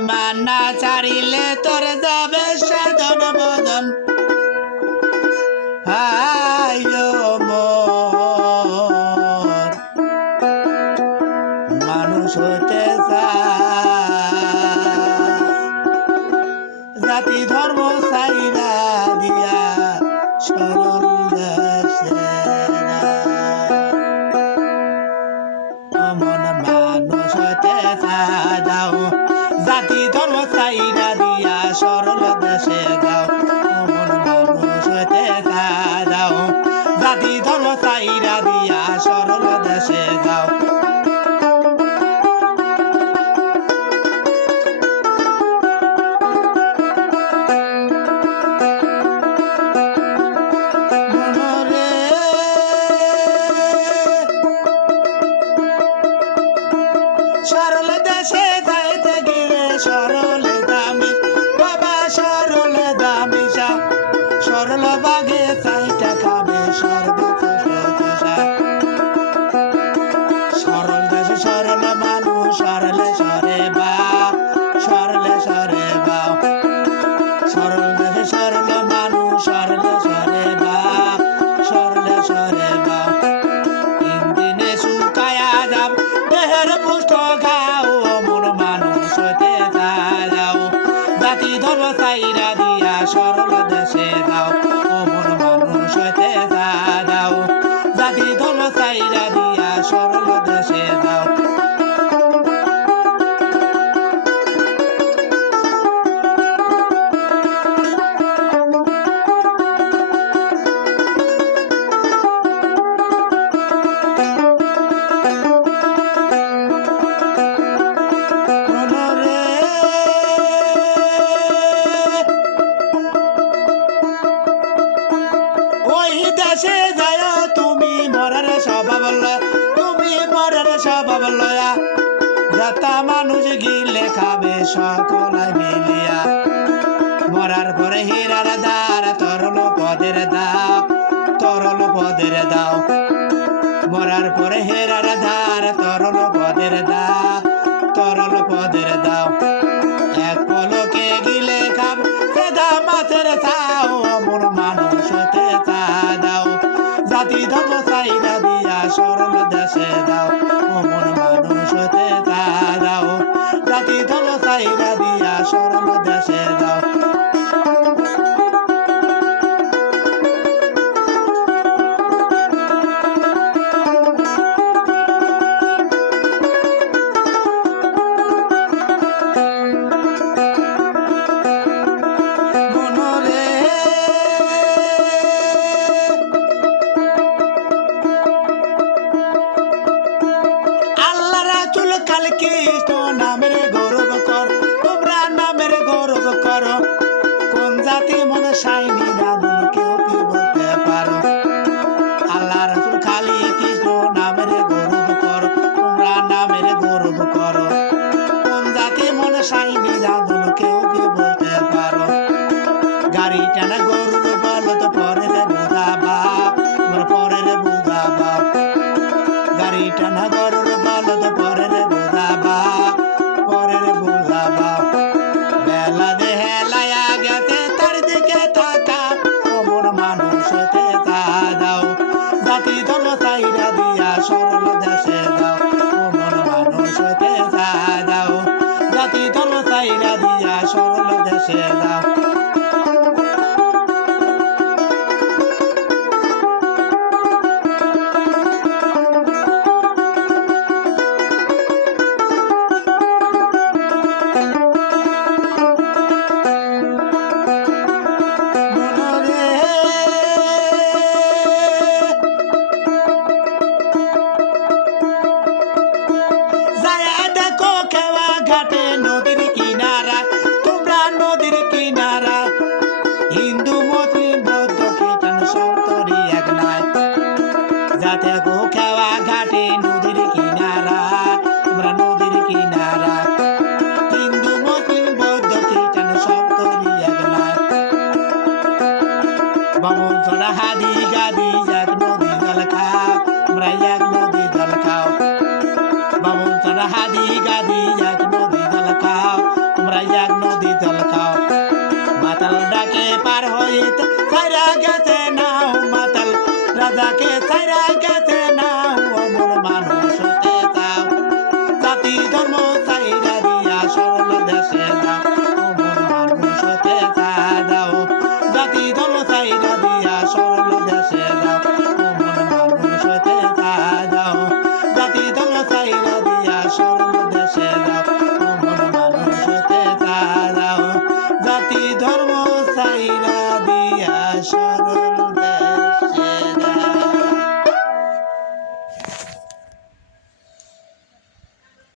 মানা ছাড়িলে তোর যাবে সাধন বদন আয়ো মোর মানুষ হতে জাতি ধর্ম চাইরা দিয়া সরল দেশে অমন মানুষ হতে যাও জাতি ধর্ম চাইরা দিয়া সরল দেশে যাও অমন মানুষ হতে যাও জাতি ধর্ম চাইরা দিয়া সরল দেশে যাও সরল দেশে যাইতে গেলে সরল দামি বাবা সরল দামিসা সরল বাগে চাইটা খাবে সরল দেশে সরল মানুষ সরলে সরে বা সরলে সরে বা সরল দেশে সরল মানুষ সরলে সরে বা সরলে সরে বা তিন দিনে শুকায়া যাব দেহের পুষ্ট খাও মন মানুষ হতে যাও জাতি ধর্ম চাইরা দিয়া সরল দেশে যাও মন মানুষ হতে যাও জাতি ধর্ম চাইরা দিয়া সরল দেশে যাও দেশে যায় তুমি মরার স্বভাব তুমি মরার স্বভাব লয়া যাতা মানুষ গিলে খাবে সকলাই মিলিয়া মরার পরে হীরার দ্বার তরল পদের দাও তরল পদের দাও মরার পরে হীরার দ্বার তরল পদের দাও তরল পদের দাও এক পলকে গিলে খাব সেদা মাছের চাও মন মানুষ হতে দাও জাতি ধর্ম চাইরা দিয়া সরল দেশে যাও মন মানুষ হতে দাও জাতি ধর্ম চাইরা দিয়া সরল দেশে যাও কৃষ্ণ নামের গৌরব কর তোমরা নামের গৌরব করো কোন জাতি মনে সাইনি রাধুন কেউ কি বলতে পারো আল্লাহ রাসূল খালি কৃষ্ণ নামের গৌরব করো তোমরা নামের গৌরব করো কোন জাতি মনে সাইনি রাধুন কেউ কি বলতে পারো গাড়ি টানা গরুর বলো তো পরে বুঝা বাপ পরে বুঝা বাপ গাড়ি টানা গরুর বলো তো পরে জাতি ধর্ম চাইরা দিয়া সরল দেশে যাও মন মানুষ হতে যাও জাতি ধর্ম চাইরা দিয়া সরল দেশে যাও